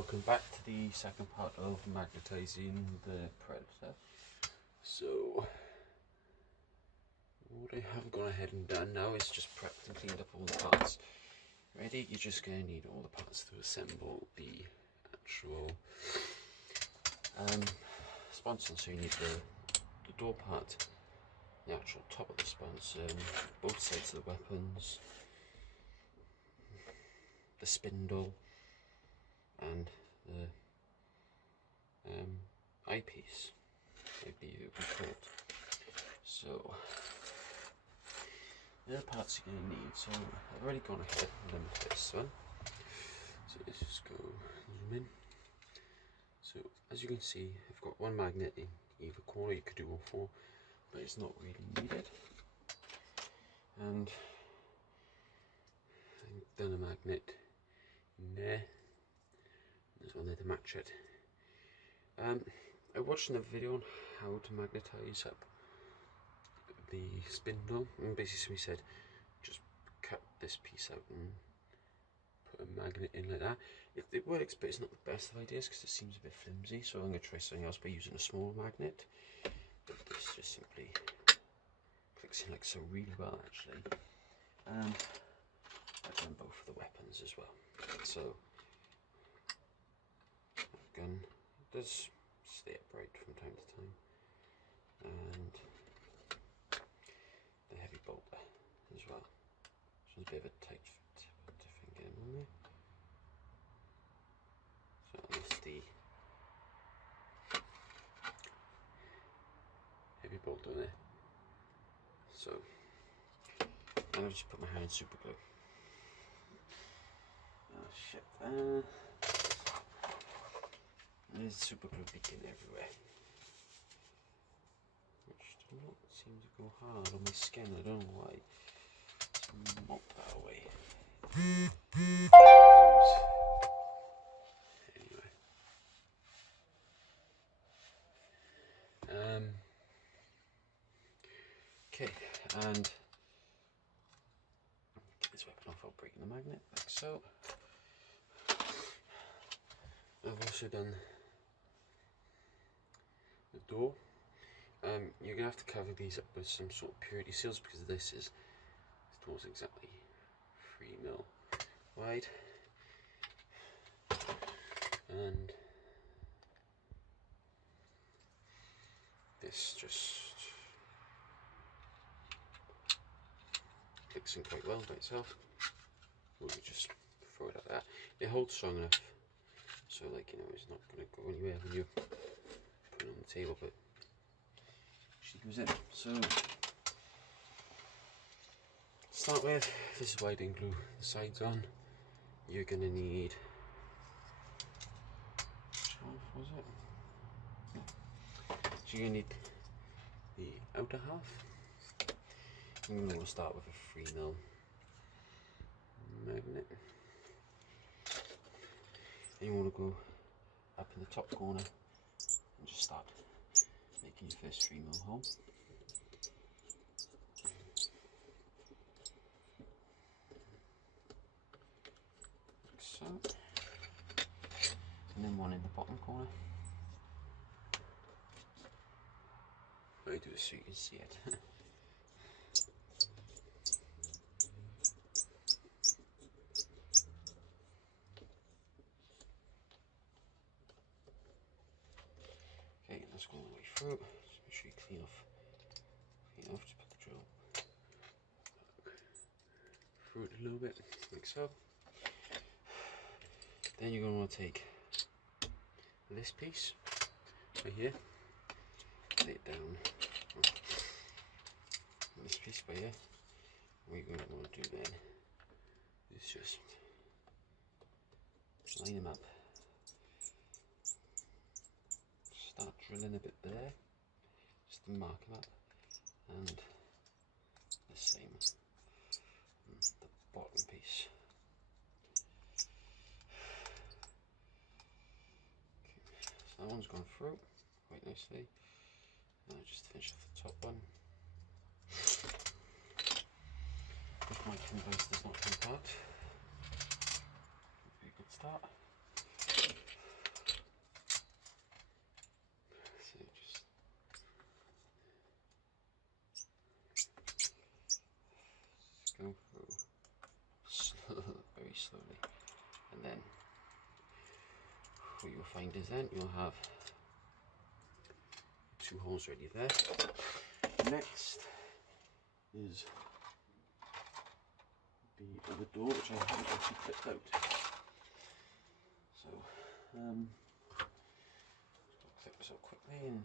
welcome back to the second part of magnetising the Predator. So, what I have gone ahead and done now is just prepped and cleaned up all the parts. Ready? You're just going to need all the parts to assemble the actual sponson. So you need the door part, the actual top of the sponson, both sides of the weapons, the spindle, and the eyepiece, maybe it would be called. So the other parts you're going to need. So I've already gone ahead and done this one. So let's just go zoom in. So as you can see, I've got one magnet in either corner. You could do all four, but it's not really needed. And I've done a magnet in there. There's one there to match it. I watched another video on how to magnetise up the spindle, and basically said just cut this piece out and put a magnet in like that. It works, but it's not the best of ideas because it seems a bit flimsy, so I'm going to try something else by using a small magnet. But this just simply clicks in like so really well actually. I've done both of the weapons as well. So that gun does stay upright from time to time, and the heavy bolter as well. So it's a bit of a tight fit, but if I can get him on there. So that's the heavy bolter there. So I'm going to just put my hand in super glue. Oh shit. There's super glue leaking everywhere, which does not seem to go hard on my skin. I don't know why. Let's mop that away. Anyway. Okay, and get this weapon off without breaking the magnet, like so. I've also done the door. You're going to have to cover these up with some sort of purity seals because this door's exactly 3mm wide, and this just clicks in quite well by itself. We'll just throw it like that. It holds strong enough, so like, you know, it's not going to go anywhere when you put it on the table, but she goes in. So to start with, this is why I didn't glue the sides on. You're going to need, which half was it? So you're going to need the outer half. I'm going to want to start with a 3mm magnet. And you want to go up in the top corner and just start making your first 3mm hole. Like so. And then one in the bottom corner. I do this so you can see it. Okay, that's going all the way through. Just make sure you clean off, just put the drill through it a little bit, like so. Then you're going to want to take this piece right here, lay it down on this piece by here. What you're going to want to do then is just line them up. Start drilling a bit there, just to mark them up, and the same on the bottom piece. Okay, so that one's gone through quite nicely. Now just finish off the top one. If my canvas does not come apart, very good start. what you'll find is then you'll have 2 holes ready there. Next is the other door, which I haven't actually clipped out. So clip this up quickly and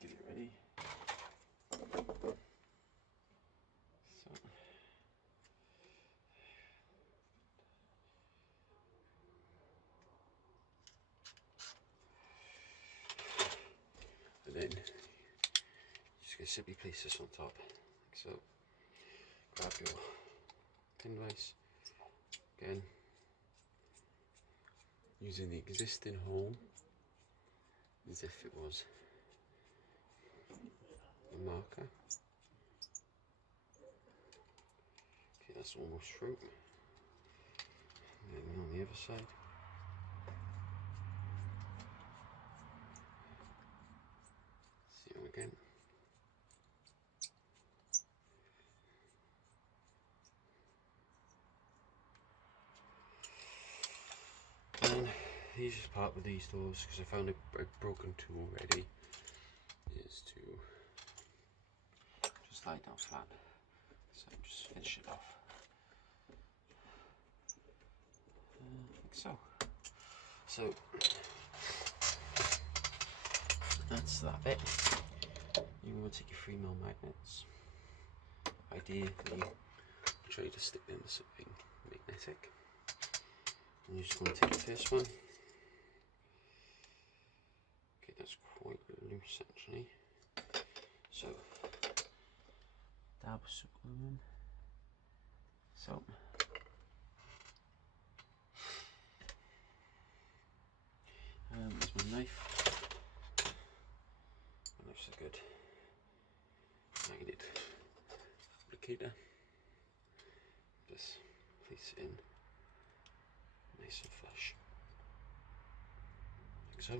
get it ready. So and then just going to simply place this on top, like so. Grab your pin vise again, using the existing hole as if it was a marker. Okay, that's almost through. And then on the other side. Same again. And the easiest part with these doors, because I found a broken tool already, is to just lie down flat. So just finish it off. Like so. So that's that bit. You want to take your 3mm magnets. Ideally, try to stick them to something magnetic. And you're just going to take the first one. Okay, that's quite loose actually. So, dab some glue in. So, there's my knife. My knife's a good magnet applicator. Just place it in nice and flush, like so.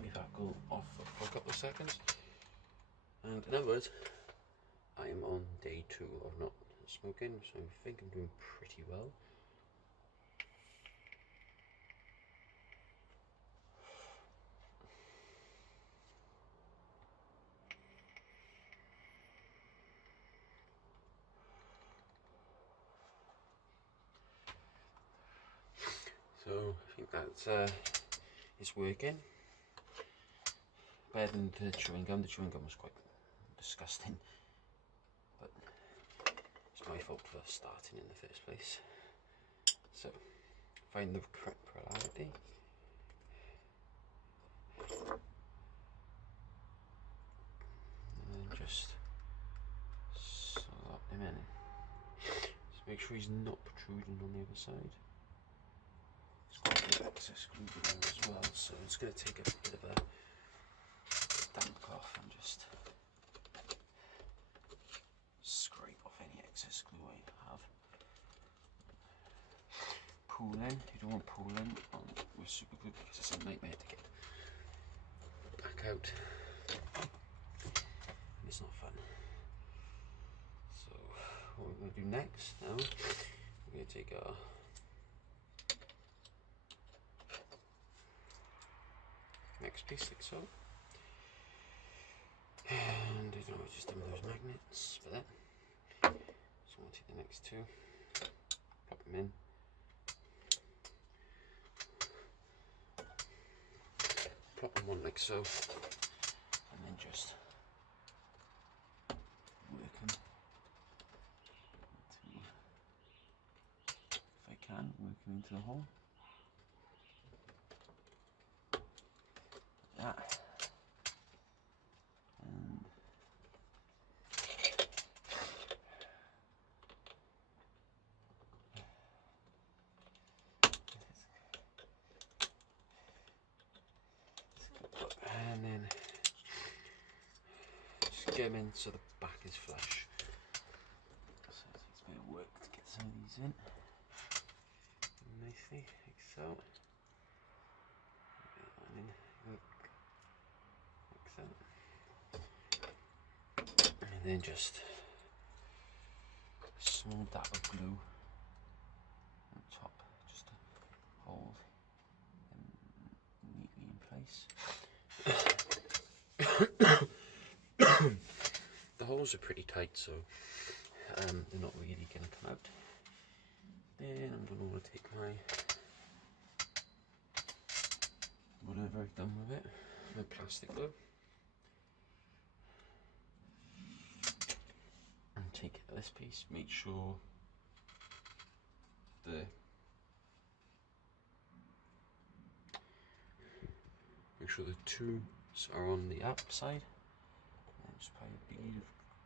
Leave that go off for a couple of seconds. And in other words, I'm on day 2 of not smoking, so I think I'm doing pretty well. So I think that's it's working better than the chewing gum. The chewing gum was quite disgusting, but it's my fault for starting in the first place. So find the correct polarity. And then just slap him in. Just make sure he's not protruding on the other side. It's got a bit of excess glue below as well, so it's going to take a bit of a damp cloth and just scrape off any excess glue I have. Pooling, you don't want pooling on with super glue because it's a nightmare to get back out. And it's not fun. So what we're going to do next now, we're going to take our next piece like so. And I don't know, just done with those magnets for that. So we'll take the next 2, plop them in. Plop them on like so, and then just work them into, if I can, work them into the hole. Like that. And then just get them in so the back is flush. So it takes a bit of work to get some of these in nicely, like so. Get that one in, like so. And then just a small dab of glue The holes are pretty tight, so they're not really going to come out. Then I'm going to want to take my whatever I've done with it, my plastic glue, and take this piece, make sure the tubes are on the outside, and just apply a bead of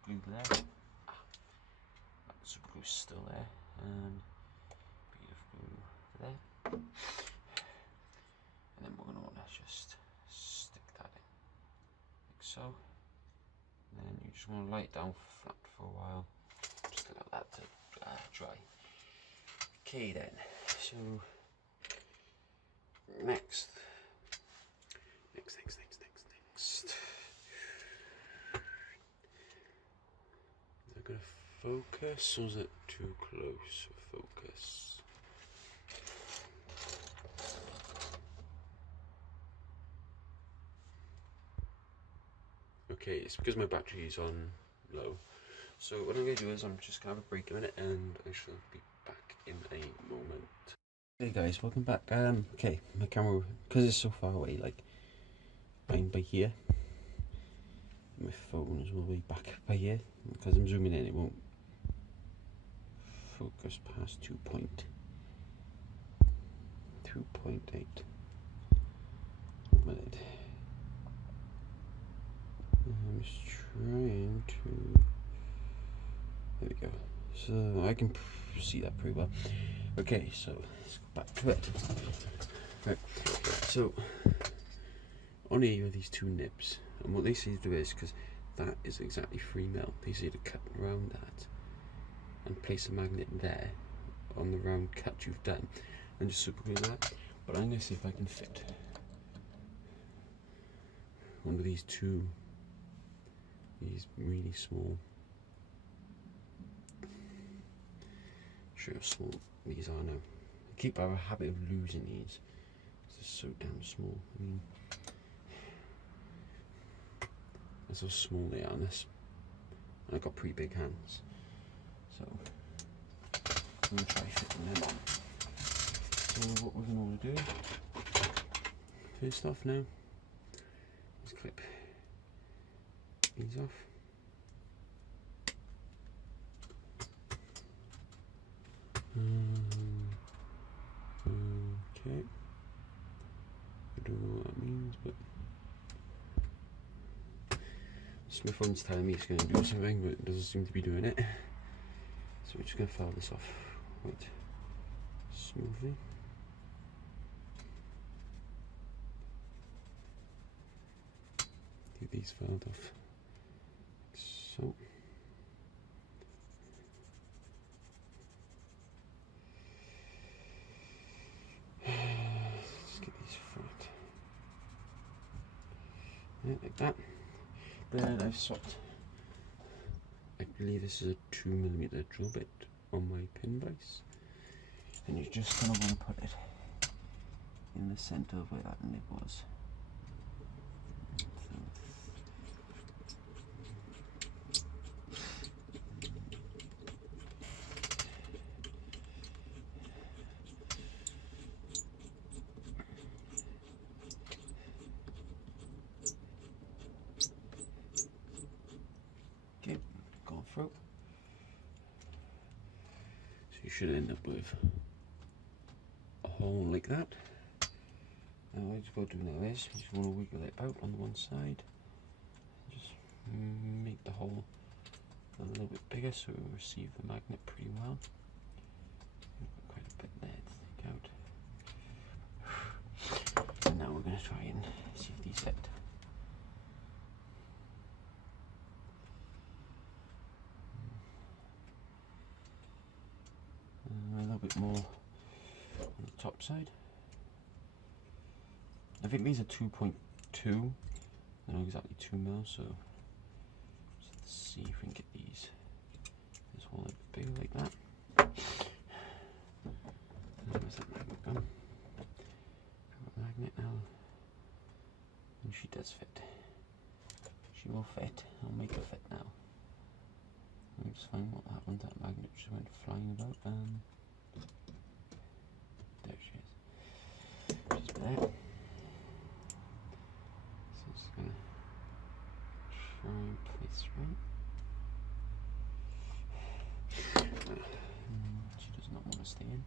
glue there. That super glue is still there, and bead of glue there. And then we're going to want to just stick that in, like so. And then you just want to lay it down flat for a while, just allow that to dry. Okay then, so next. Is that going to focus, or is it too close for focus? Okay, it's because my battery is on low. So what I'm going to do is I'm just going to have a break a minute, and I shall be back in a moment. Hey guys, welcome back. Okay, my camera, because it's so far away, like I'm by here. My phone is all the way back by here. Because I'm zooming in, it won't focus past 2.8. Minute. I'm just trying to. There we go. So I can see that pretty well. Okay, so let's go back to it. Right. So on here you have these two nibs, and what they say to do is, because that is exactly 3 mil, they say to cut around that and place a magnet there on the round cut you've done, and just super glue that. But I'm going to see if I can fit one of these really small. Sure how small these are now. I keep a habit of losing these. They're so damn small. I mean, that's how small they are on this. And I've got pretty big hands, so I'm going to try fitting them on. So what we're going to want to do first off now is clip these off. Okay, I don't know what that means, but my phone's telling me it's going to do something, but it doesn't seem to be doing it. So we're just going to file this off quite smoothly. Get these filed off like so. Just get these flat. Yeah, like that. Then I've swapped, I believe this is a 2mm drill bit on my pin vise, and you just kind of want to put it in the center of where that nib was. Okay, gone through. So you should end up with a hole like that. Now what you've got to do now is you just want to wiggle it out on the one side. Just make the hole a little bit bigger so it will receive the magnet pretty well. You've got quite a bit there to take out. And now we're going to try and see if these fit. A little bit more on the top side. I think these are 2.2. They're not exactly 2 mil, so let's see if we can get these this one a bit bigger like that. Where's that magnet gone? Magnet now, and she does fit. will fit. I'll make it fit now. Let me just find what happened to that magnet just went flying about. There she is. Just there. So I'm just gonna try and place right. She does not want to stay in.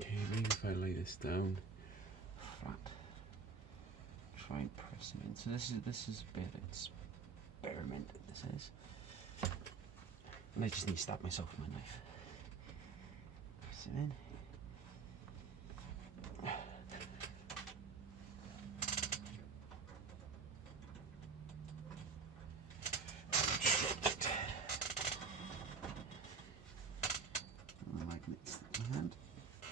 Okay, maybe if I lay this down flat, try and press them in. So this is a bit experimental. This is, and I just need to stab myself with my knife. Press it in. The magnet sticks in my hand.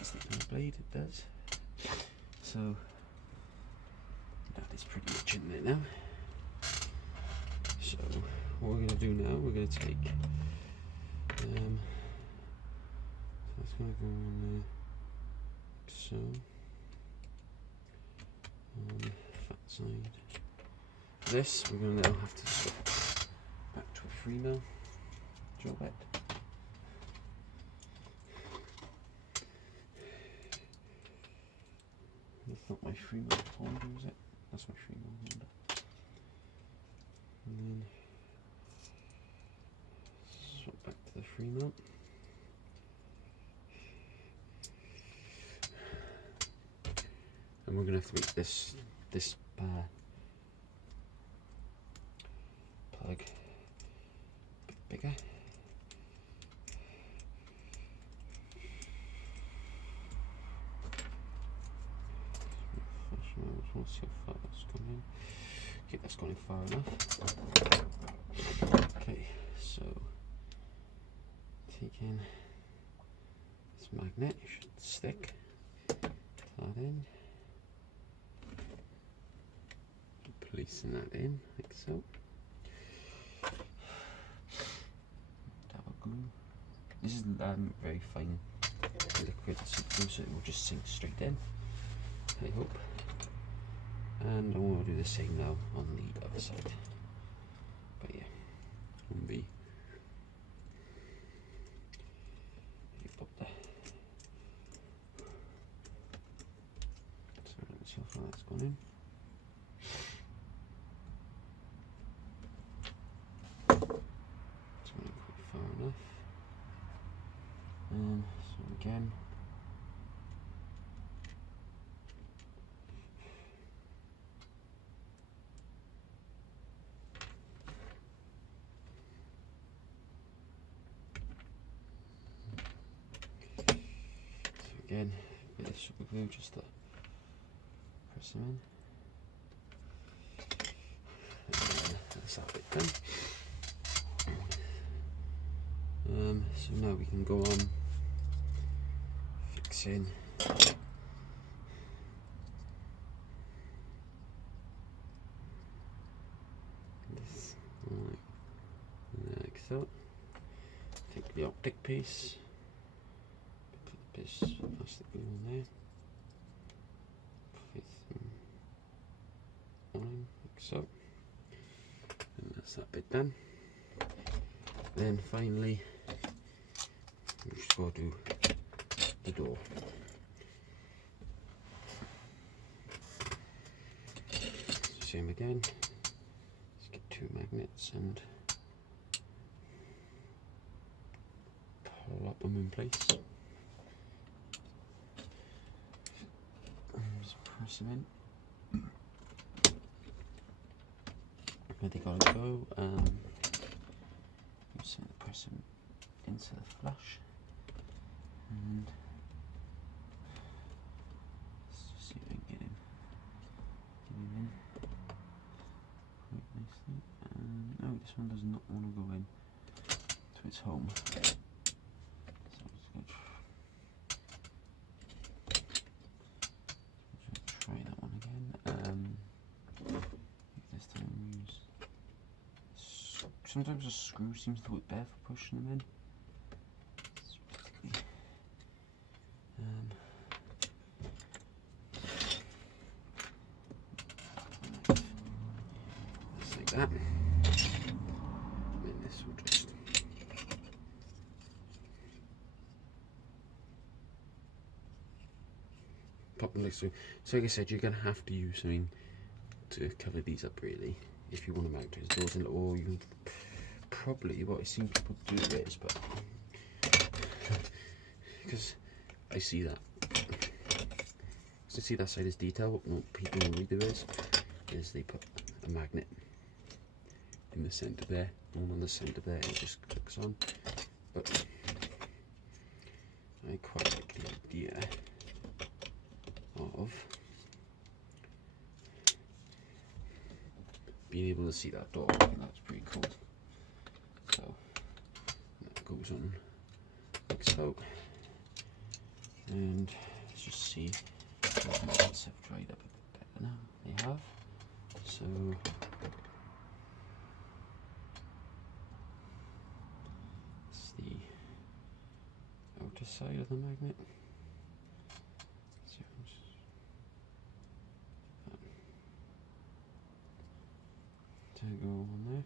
Sticks in the blade. It does. So that is pretty much in there now. So what we're going to do now, we're going to take so that's going to go on there, so on the fat side. This we're going to now have to swap back to a 3mm drill bit. That's not my 3mm holder, is it? That's my 3mm holder. And then swap back to the 3mm. And we're going to have to make this plug a bit bigger. We'll see how far that's gone in. Okay, that's gone in far enough. Okay, so taking this magnet, you should stick that in, placing that in like so. Double glue. This is very fine liquid glue, so it will just sink straight in, I hope. And I want to do the same now on the other side. But yeah, on B. Pop there. So let's see how far that's gone in. It's going quite far enough. So again. Again, a bit of super glue just to press them in. That's that bit done. So now we can go on fixing this like so. Take the optic piece. This plastic glue on there, with on like so, and that's that bit done. Then finally, we just got to do the door. Same again. Let's get 2 magnets and plop them in place. Just press them in. Where they gotta go. Just press them into the flush, and let's just see if I can get him in quite nicely. No, this one does not want to go in to its home. Try that one again. This time we use sometimes a screw seems to work better for pushing them in. Just like that. And then this will just pop them like so. So like I said, you're going to have to use something to cover these up really, if you want to magnetise doors, and or you can probably, what I've seen people do is, but because I see that, side is detail, what no people normally do is they put a magnet in the centre there, and on the centre there it just clicks on. But I quite like the idea of being able to see that door. I think that's pretty cool. So that goes on like so, and let's just see if the magnets have dried up a bit better now. They have. So it's the outer side of the magnet. To go on there,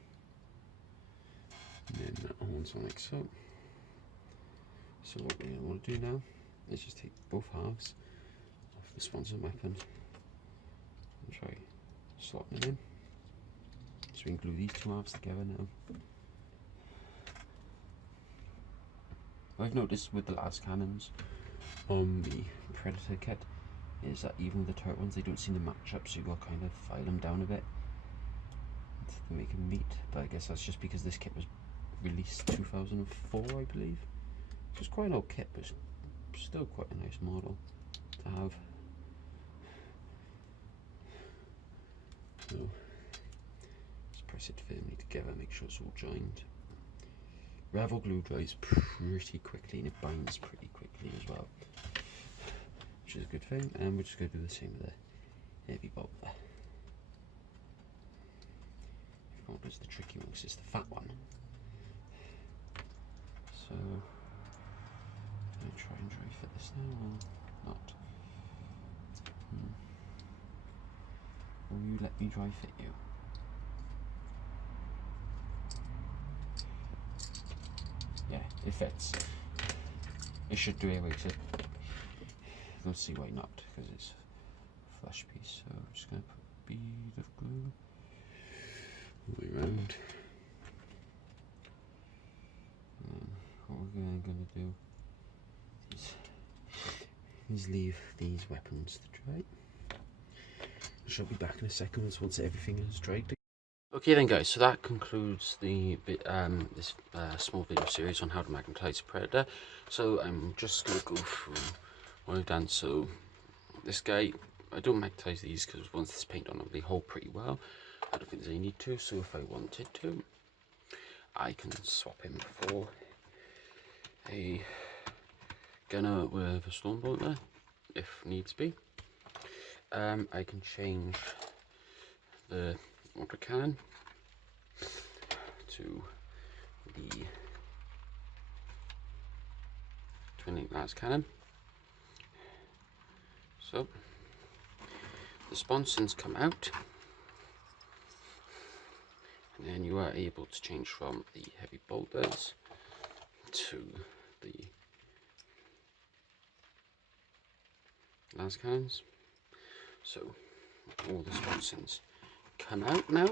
and then that holds on like so. So what we want to do now is just take both halves of the sponsored weapon and try slotting them in. So we can glue these two halves together now. What I've noticed with the las cannons on the Predator kit is that even the turret ones, they don't seem to match up, so you've got to kind of file them down a bit to make them meet. But I guess that's just because this kit was released 2004, I believe. It's quite an old kit, but still quite a nice model to have. So just press it firmly together, make sure it's all joined. Revel glue dries pretty quickly and it binds pretty quickly as well, which is a good thing. And we're just going to do the same with the heavy bolt there. Is the tricky one because it's the fat one. So I'm going to try and dry fit this now or not. Will you let me dry fit you? Yeah, it fits. It should do anyway, so we'll see why not, because it's a flush piece. So I'm just going to put a bead of glue all the way around. And what we're going to do is leave these weapons to dry. I shall be back in a second once everything is dried. Okay then guys, so that concludes the this small video series on how to magnetise a Predator. So I'm just going to go through what I've done. So this guy, I don't magnetise these because once it's paint on, they hold pretty well. I don't think there's any need to, so if I wanted to, I can swap him for a gunner with a storm bolt there, if needs be. I can change the autocannon to the twin-link las cannon. So the sponsons come out, and then you are able to change from the heavy bolters to the las cannons. So all the sponsons come out now.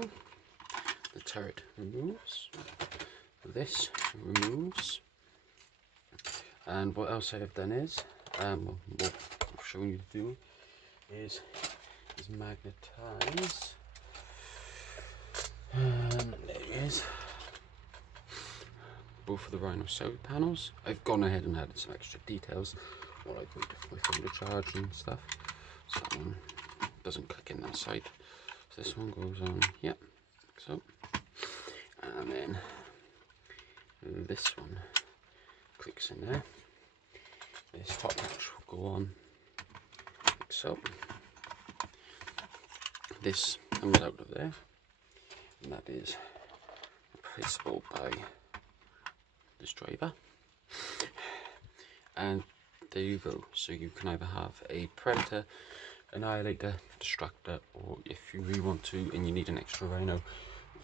The turret removes. This removes. And what else I have done is, what I've shown you to do is magnetize. And there it is. Both of the Rhino side panels. I've gone ahead and added some extra details. What I put with finger charge and stuff. So that one doesn't click in that side. So this one goes on here, like so. And then this one clicks in there. This top hatch will go on like so. This comes out of there, and that is replaceable by this driver, and there you go. So you can either have a predator, annihilator, distractor, or if you really want to and you need an extra rhino,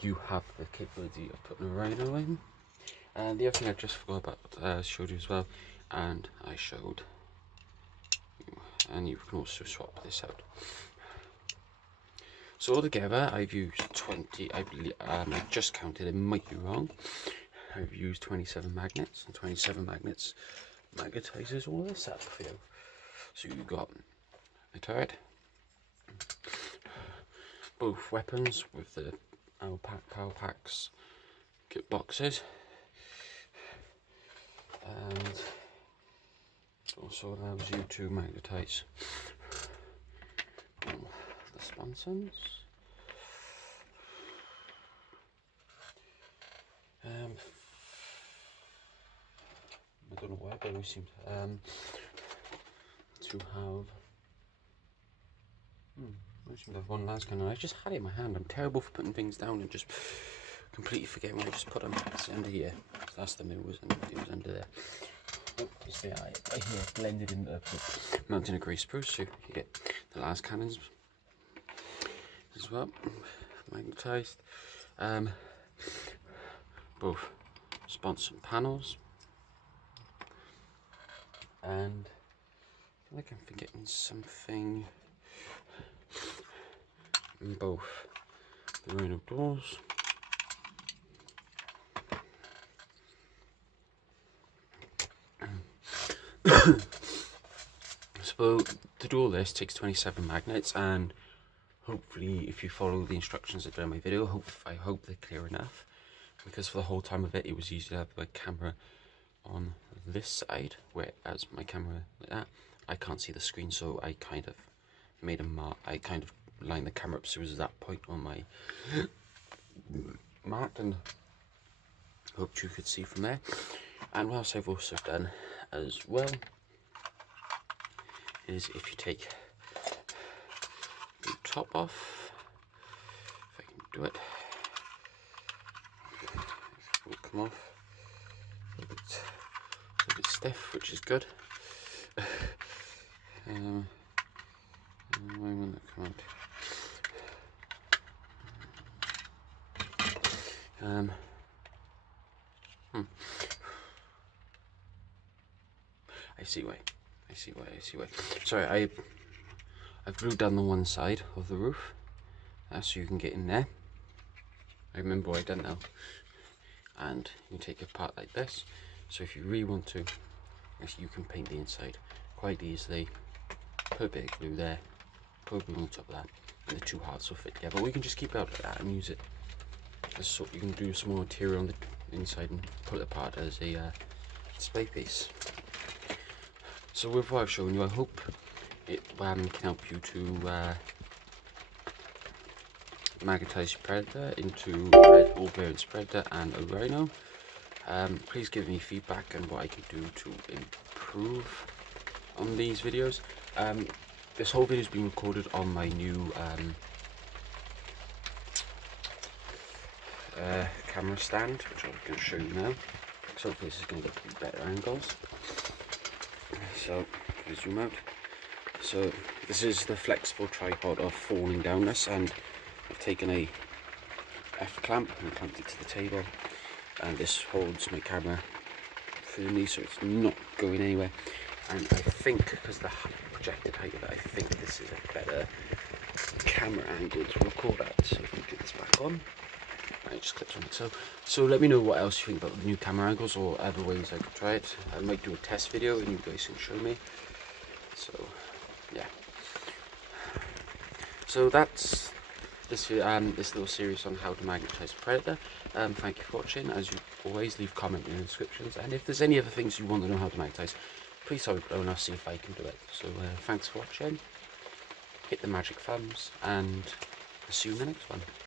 you have the capability of putting a rhino in. And the other thing I just forgot about, showed you as well, and I showed you, and you can also swap this out. So altogether I've used 20, I believe, I just counted, it might be wrong. I've used 27 magnets, and 27 magnets magnetizes all this up for you. So you've got a turret, both weapons with the power packs, kit boxes, and it also allows you to magnetize the sponsons. I don't know why, but we seem to have I seem to have one last cannon. I just had it in my hand. I'm terrible for putting things down and just completely forgetting where I just put them. It's under here. Last time it was under there. Oh, you see, I here blended in the mountain of grey spruce, so you get the last cannons as well, magnetized. Both sponson panels, and I feel like I'm forgetting something. In both the rhino doors, so to do all this takes 27 magnets, and hopefully if you follow the instructions that are in my video, I hope they're clear enough, because for the whole time of it, it was easy to have my camera on this side, whereas my camera like that, I can't see the screen, so I kind of made a mark, I kind of lined the camera up so it was that point on my mat, and hoped you could see from there. And what else I've also done as well is, if you take the top off, if I can do it, it will come off a little bit stiff, which is good. I see why. Sorry, I've glued down the one side of the roof, so you can get in there. I remember what I've done now. And you take it apart like this, so if you really want to, you can paint the inside quite easily. Put a bit of glue there, put glue on top of that, and the two halves will fit together. Or you can just keep it out like that and use it as so you can do some more material on the inside and pull it apart as a display piece. So with what I've shown you, I hope it can help you to magnetize your predator into all variants predator and a rhino. Please give me feedback on what I can do to improve on these videos. This whole video has been recorded on my new camera stand, which I'm going to show you now. So hopefully this is going to get better angles. So zoom out. So this is the flexible tripod of falling down this, and I've taken a F clamp and clamped it to the table, and this holds my camera firmly so it's not going anywhere. And I think, because the projected height of it, I think this is a better camera angle to record at. So if we get this back on, it just clips on it. So let me know what else you think about the new camera angles or other ways I could try it. I might do a test video and you guys can show me. So yeah. So that's this little series on how to magnetize a predator. Thank you for watching. As you always, leave a comment in the descriptions, and if there's any other things you want to know how to magnetize, please tell me below and I'll see if I can do it. So thanks for watching, hit the magic thumbs, and I'll see you in the next one.